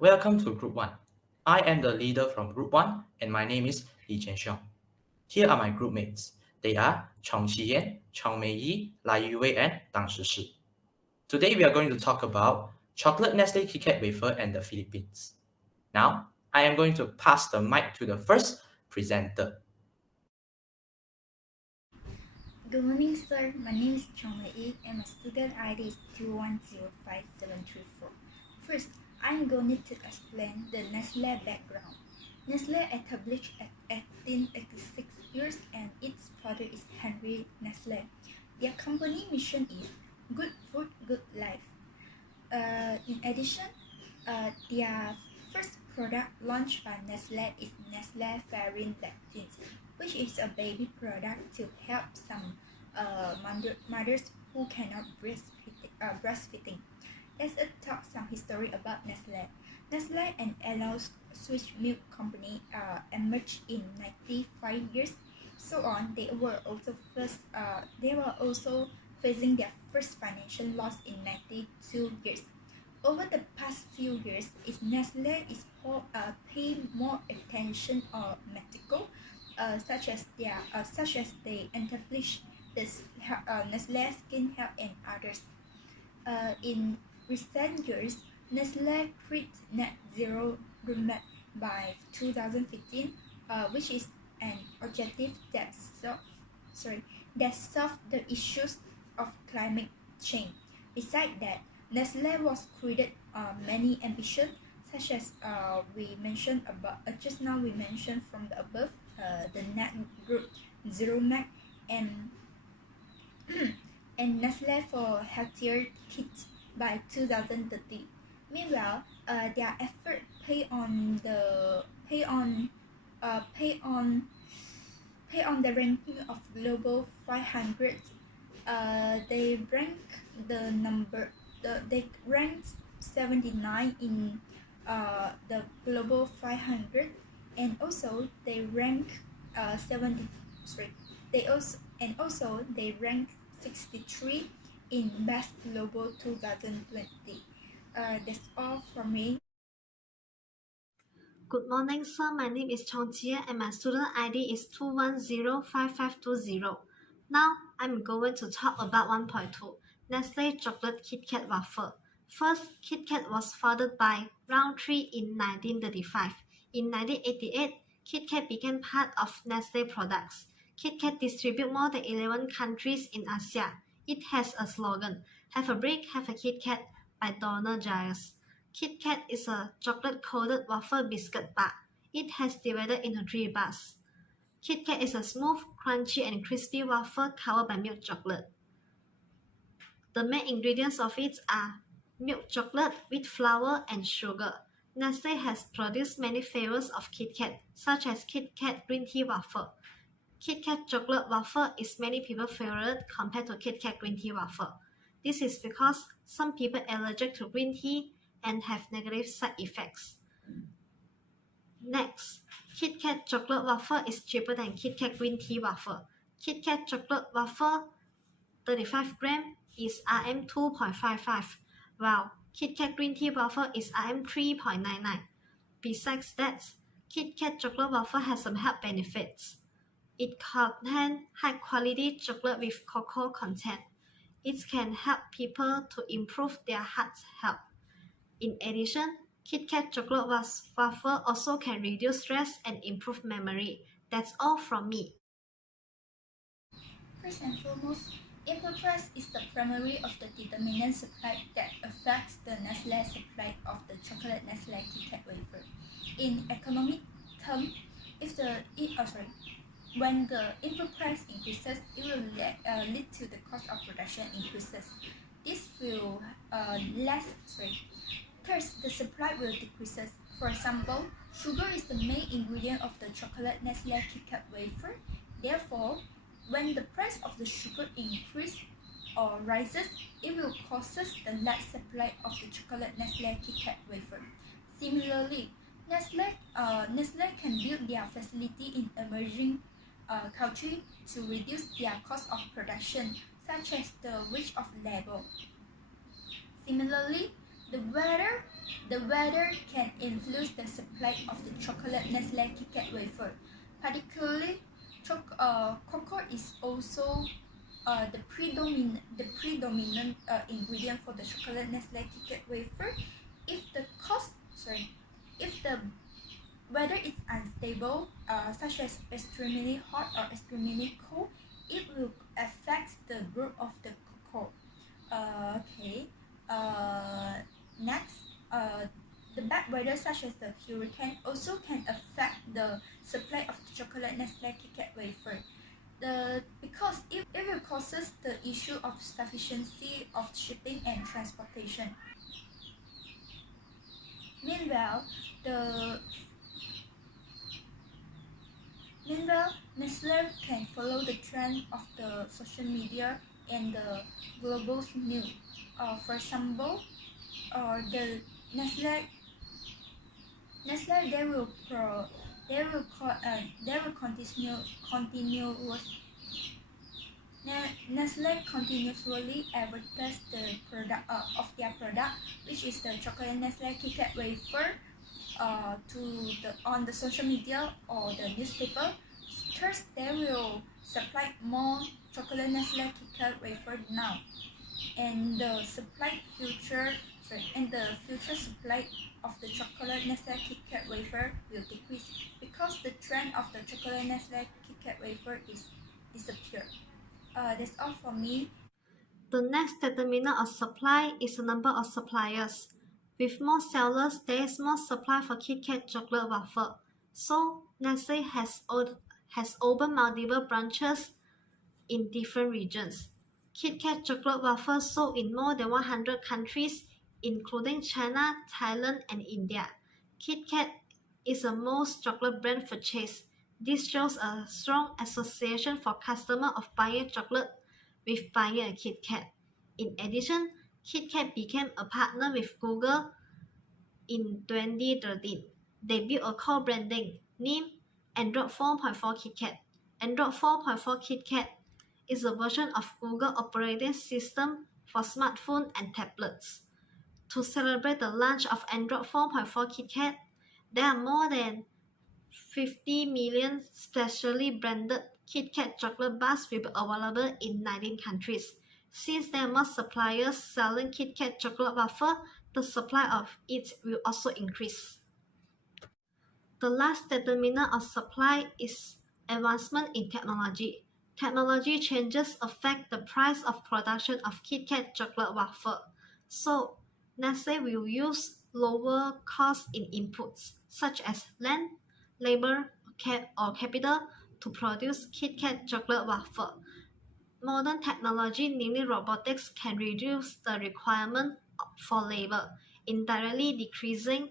Welcome to Group 1. I am the leader from Group 1 and my name is Li Jianxiong. Here are my group mates. They are Chong Qiyan, Chong Meiyi, Lai Yuwei and Dang Shishi. Today we are going to talk about chocolate Nestle KitKat wafer and the Philippines. Now, I am going to pass the mic to the first presenter. Good morning, sir. My name is Chong Mei and my student ID is 2105734. First, I'm going to explain the Nestle background. Nestle established at 1886 years and its father is Henry Nestle. Their company mission is good food, good life. In addition, their first product launched by Nestle is Nestle Farine Lactins, which is a baby product to help some mothers who cannot breastfeeding. Let's talk some history about Nestle. Nestle and Ella's Swiss milk company emerged in 95 years. So on, they were also facing their first financial loss in 92 years. Over the past few years, Nestle is paying more attention on medical, such as they establish this Nestle Skin Health and others. In recent years, Nestle created net zero roadmap by 2015, which is an objective that solve the issues of climate change. Besides that, Nestle was created many ambitions, such as we mentioned about just now we mentioned from the above, the net zero map and and Nestle for healthier kids by 2030. Meanwhile, their effort pay on the ranking of global 500. They rank the number they ranked 79 in the global 500, and also they rank 70. Sorry, they rank 63 in Best Global 2020. That's all from me. Good morning, sir. My name is Chong Jie and my student ID is 2105520. Now, I'm going to talk about 1.2 Nestle Chocolate KitKat Wafer. First, KitKat was founded by Roundtree in 1935. In 1988, KitKat became part of Nestle products. KitKat distributes more than 11 countries in Asia. It has a slogan, "Have a break, have a KitKat" by Donald Giles. KitKat is a chocolate-coated wafer biscuit bar. It has divided into 3 bars. KitKat is a smooth, crunchy, and crispy wafer covered by milk chocolate. The main ingredients of it are milk chocolate with flour and sugar. Nestle has produced many flavors of KitKat, such as KitKat green tea wafer. KitKat chocolate wafer is many people's favorite compared to KitKat green tea wafer. This is because some people are allergic to green tea and have negative side effects. Next, KitKat chocolate wafer is cheaper than KitKat green tea wafer. KitKat chocolate wafer 35 gram is Rm 2.55, while KitKat green tea wafer is Rm 3.99. Besides that, KitKat chocolate wafer has some health benefits. It contains high-quality chocolate with cocoa content. It can help people to improve their heart health. In addition, KitKat chocolate wafer also can reduce stress and improve memory. That's all from me. First and foremost, input price is the primary of the determinant supply that affects the Nestle supply of the chocolate Nestle KitKat wafer. In economic terms, when the input price increases, it will lead to the cost of production increases. This will First, the supply will decrease. For example, sugar is the main ingredient of the chocolate Nestle KitKat wafer. Therefore, when the price of the sugar increases or rises, it will cause the less supply of the chocolate Nestle KitKat wafer. Similarly, Nestle can build their facility in emerging countries to reduce their cost of production, such as the wage of labor. Similarly, The weather can influence the supply of the chocolate Nestle KitKat wafer. Particularly, cocoa is also the predominant ingredient for the chocolate Nestle KitKat wafer. If the weather is unstable, such as extremely hot or extremely cold, it will affect the growth of the cocoa. Next, the bad weather such as the hurricane also can affect the supply of the chocolate Nestle KitKat wafer. Because it will causes the issue of sufficiency of shipping and transportation. Meanwhile, Nestle can follow the trend of the social media and the global news. For example, the Nestle Nestle continuously advertise the product of their product, which is the chocolate Nestle KitKat wafer, on the social media or the newspaper. First, they will supply more chocolate Nestle KitKat wafer now, and the future supply of the chocolate Nestle KitKat wafer will decrease because the trend of the chocolate Nestle KitKat wafer is disappear. That's all from me. The next determinant of supply is the number of suppliers. With more sellers, there is more supply for KitKat chocolate wafer. So, Nestle has opened multiple branches in different regions. KitKat chocolate wafer sold in more than 100 countries, including China, Thailand, and India. KitKat is the most chocolate brand purchased. This shows a strong association for customers of buying chocolate with buying a KitKat. In addition, KitKat became a partner with Google in 2013. They built a co-branding named Android 4.4 KitKat. Android 4.4 KitKat is a version of Google operating system for smartphones and tablets. To celebrate the launch of Android 4.4 KitKat, there are more than 50 million specially branded KitKat chocolate bars will be available in 19 countries. Since there are more suppliers selling KitKat chocolate wafer, the supply of it will also increase. The last determinant of supply is advancement in technology. Technology changes affect the price of production of KitKat chocolate wafer. So, Nestle will use lower costs in inputs, such as land, labor, or capital, to produce KitKat chocolate wafer. Modern technology, namely robotics, can reduce the requirement for labor, indirectly decreasing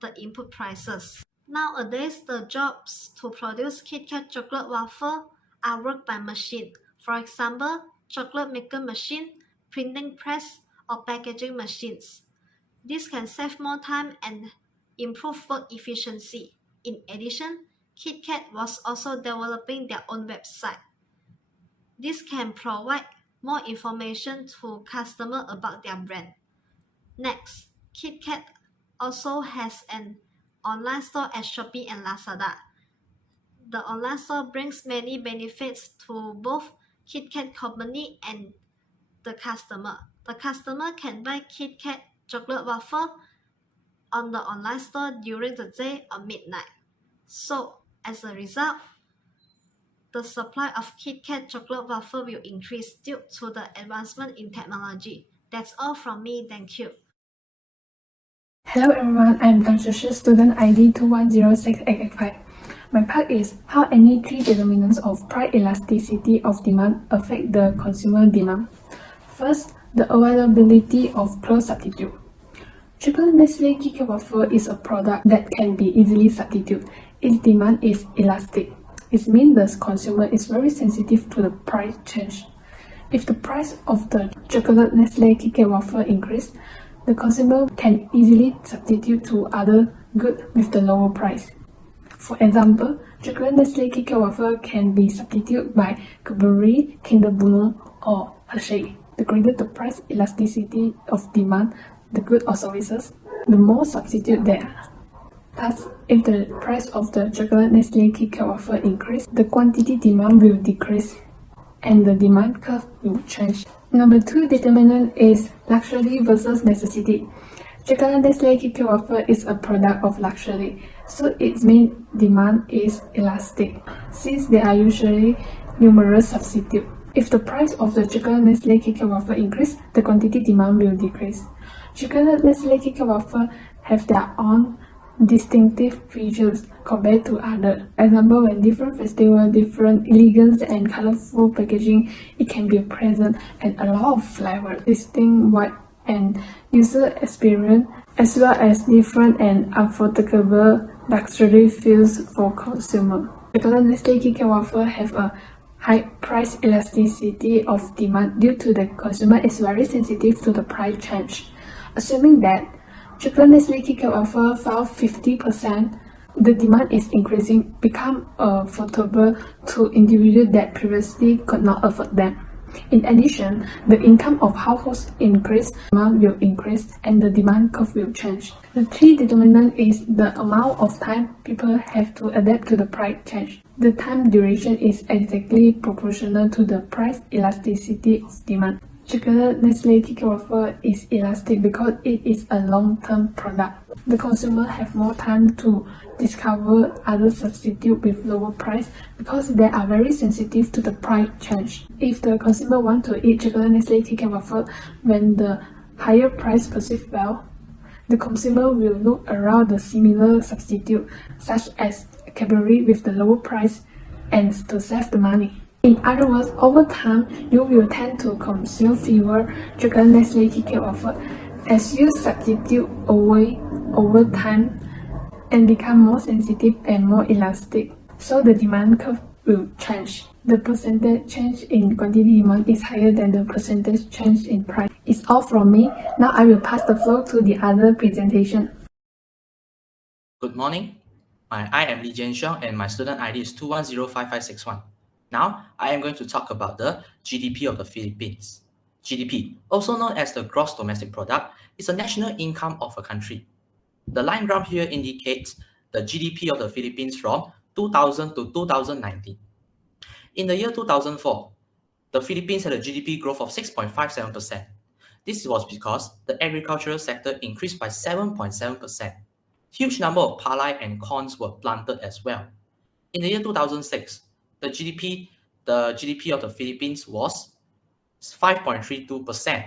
the input prices. Nowadays, the jobs to produce KitKat chocolate wafer are worked by machine. For example, chocolate maker machine, printing press, or packaging machines. This can save more time and improve work efficiency. In addition, KitKat was also developing their own website. This can provide more information to customers about their brand. Next, KitKat also has an online store at Shopee and Lazada. The online store brings many benefits to both KitKat company and the customer. The customer can buy KitKat chocolate wafer on the online store during the day or midnight. So, as a result, the supply of KitKat chocolate wafer will increase due to the advancement in technology. That's all from me. Thank you. Hello everyone, I'm Tang Shishi, student ID 2106885. My part is how any three determinants of price elasticity of demand affect the consumer demand. First, the availability of close substitute. Chocolate Nestle KitKat wafer is a product that can be easily substituted. Its demand is elastic. It means the consumer is very sensitive to the price change. If the price of the chocolate Nestle KitKat wafer increase, the consumer can easily substitute to other goods with the lower price. For example, chocolate Nestle KitKat wafer can be substituted by Cadbury, Kinder Bueno, or Hershey. The greater the price elasticity of demand, the good or services, the more substitute there are. Thus, if the price of the chocolate Nestle KitKat wafer increase, the quantity demand will decrease and the demand curve will change. Number 2 determinant is luxury versus necessity. Chocolate Nestle KitKat wafer is a product of luxury, so its main demand is elastic, since there are usually numerous substitutes. If the price of the chocolate Nestle KitKat wafer increase, the quantity demand will decrease. Chocolate Nestle KitKat wafer have their own distinctive features compared to other. Example, when different festival, different elegance and colorful packaging, it can be present and a lot of flavor, distinct white and user experience, as well as different and unforgettable luxury feels for consumer. Chocolate Nestle KitKat wafer have a high price elasticity of demand due to the consumer is very sensitive to the price change. Assuming that chocolate Nestle KitKat wafer fell 50%, the demand is increasing, become affordable to individuals that previously could not afford them. In addition, the income of households increase, demand will increase, and the demand curve will change. The 3 determinant is the amount of time people have to adapt to the price change. The time duration is exactly proportional to the price elasticity of demand. Chocolate Nestle KitKat wafer is elastic because it is a long-term product. The consumer have more time to discover other substitutes with lower price because they are very sensitive to the price change. If the consumer want to eat chocolate Nestle KitKat wafer when the higher price perceives well, the consumer will look around the similar substitute, such as Cadbury with the lower price, and to save the money. In other words, over time, you will tend to consume fewer chocolate Nestle KitKat wafer as you substitute away over time and become more sensitive and more elastic, so the demand curve will change. The percentage change in quantity demand is higher than the percentage change in price. It's all from me. Now I will pass the floor to the other presentation. Good morning. I am Li Jianxiang and my student ID is 2105561. Now, I am going to talk about the GDP of the Philippines. GDP, also known as the Gross Domestic Product, is a national income of a country. The line graph here indicates the GDP of the Philippines from 2000 to 2019. In the year 2004, the Philippines had a GDP growth of 6.57%. This was because the agricultural sector increased by 7.7%. Huge number of palay and corns were planted as well. In the year 2006, the GDP of the Philippines was 5.32%.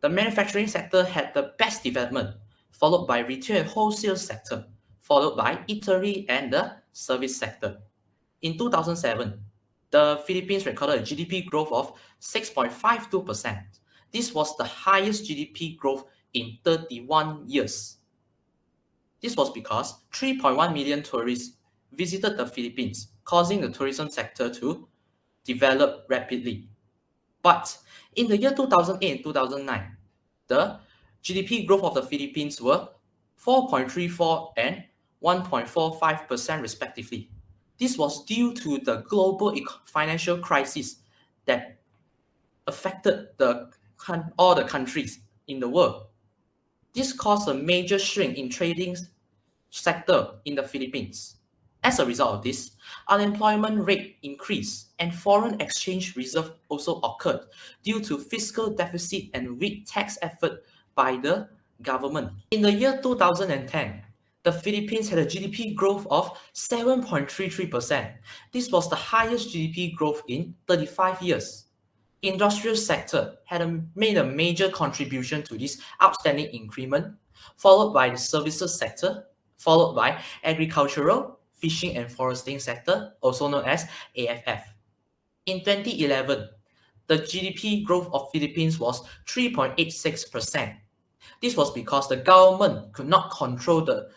The manufacturing sector had the best development, followed by retail and wholesale sector, followed by eatery and the service sector. In 2007, the Philippines recorded a GDP growth of 6.52%. This was the highest GDP growth in 31 years. This was because 3.1 million tourists visited the Philippines, causing the tourism sector to develop rapidly. But in the year 2008 and 2009, the GDP growth of the Philippines were 4.34 and 1.45% respectively. This was due to the global financial crisis that affected all the countries in the world. This caused a major shrink in trading sector in the Philippines. As a result of this, unemployment rate increased and foreign exchange reserve also occurred due to fiscal deficit and weak tax effort by the government. In the year 2010, the Philippines had a GDP growth of 7.33%. This was the highest GDP growth in 35 years. Industrial sector made a major contribution to this outstanding increment, followed by the services sector, followed by agricultural, fishing and foresting sector, also known as AFF. In 2011, the GDP growth of Philippines was 3.86%. This was because the government could not control the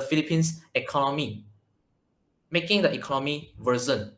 Philippines economy, making the economy worsen.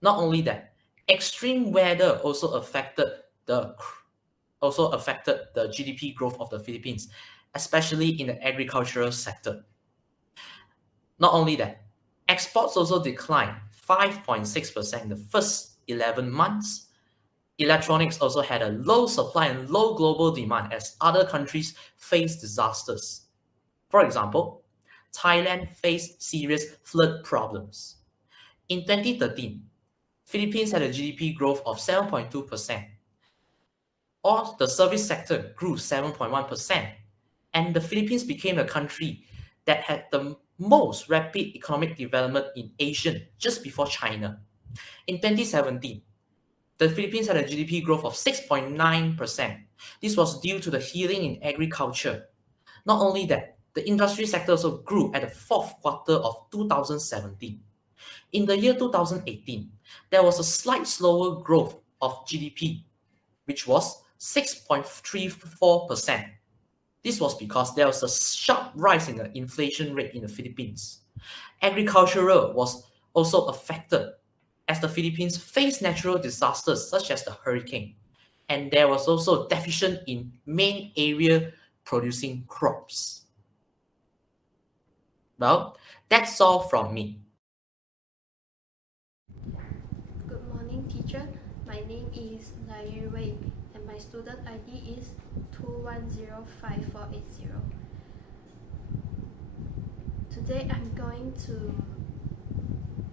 Not only that, extreme weather also affected the GDP growth of the Philippines, especially in the agricultural sector. Not only that, exports also declined 5.6% in the first 11 months. Electronics also had a low supply and low global demand as other countries faced disasters. For example, Thailand faced serious flood problems. In 2013, Philippines had a GDP growth of 7.2%, or the service sector grew 7.1%, and the Philippines became a country that had the most rapid economic development in Asia just before China. In 2017, the Philippines had a GDP growth of 6.9%. This was due to the healing in agriculture. Not only that, the industry sector also grew at the fourth quarter of 2017. In the year 2018, there was a slight slower growth of GDP, which was 6.34%. This was because there was a sharp rise in the inflation rate in the Philippines. Agricultural was also affected as the Philippines faced natural disasters such as the hurricane, and there was also a deficit in main area producing crops. Well, that's all from me. Good morning, teacher. My name is Wafer and my student ID is 2105480. Today I'm going to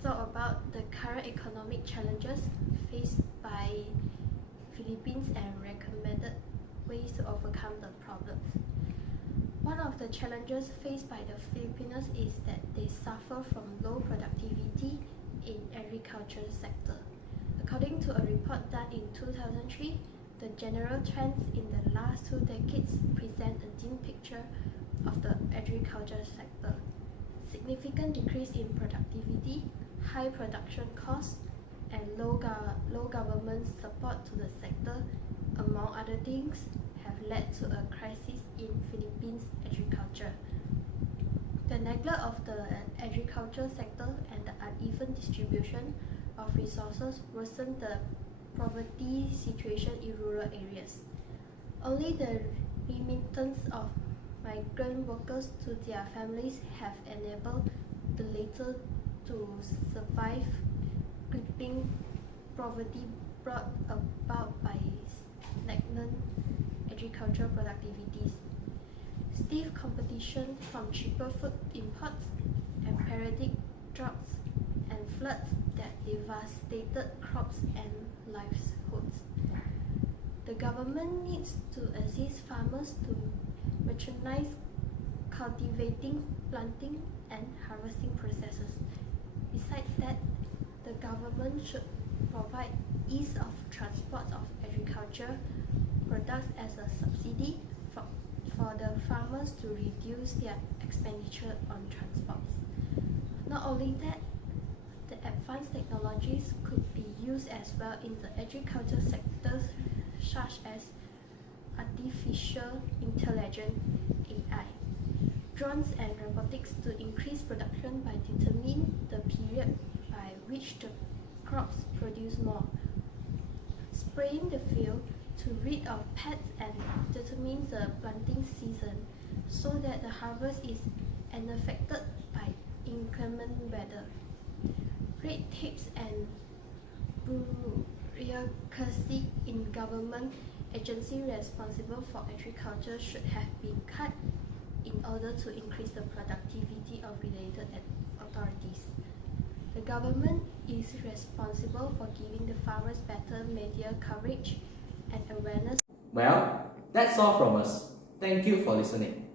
talk about the current economic challenges faced by Philippines and recommended ways to overcome the problems. One of the challenges faced by the Filipinos is that they suffer from low productivity in agriculture sector. According to a report done in 2003, the general trends in the last 2 decades present a dim picture of the agriculture sector. Significant decrease in productivity, high production costs, and low government support to the sector, among other things, have led to a crisis in Philippines agriculture. The neglect of the agriculture sector and the uneven distribution of resources worsened the poverty situation in rural areas. Only the remittance of migrant workers to their families have enabled the latter to survive crippling poverty brought about by stagnant agricultural productivities. Stiff competition from cheaper food imports and periodic droughts and floods that devastated crops and livelihoods. The government needs to assist farmers to mechanize cultivating, planting, and harvesting processes. Besides that, the government should provide ease of transport of agriculture products as a subsidy for the farmers to reduce their expenditure on transports. Not only that, the advanced technologies could be used as well in the agriculture sectors such as artificial intelligence (AI), drones and robotics to increase production by determining the period by which the crops produce more, spraying the field to rid of pests and determine the planting season so that the harvest is unaffected by inclement weather. Red tapes and bureaucracy in government agencies responsible for agriculture should have been cut in order to increase the productivity of related authorities. The government is responsible for giving the farmers better media coverage and awareness. Well, that's all from us. Thank you for listening.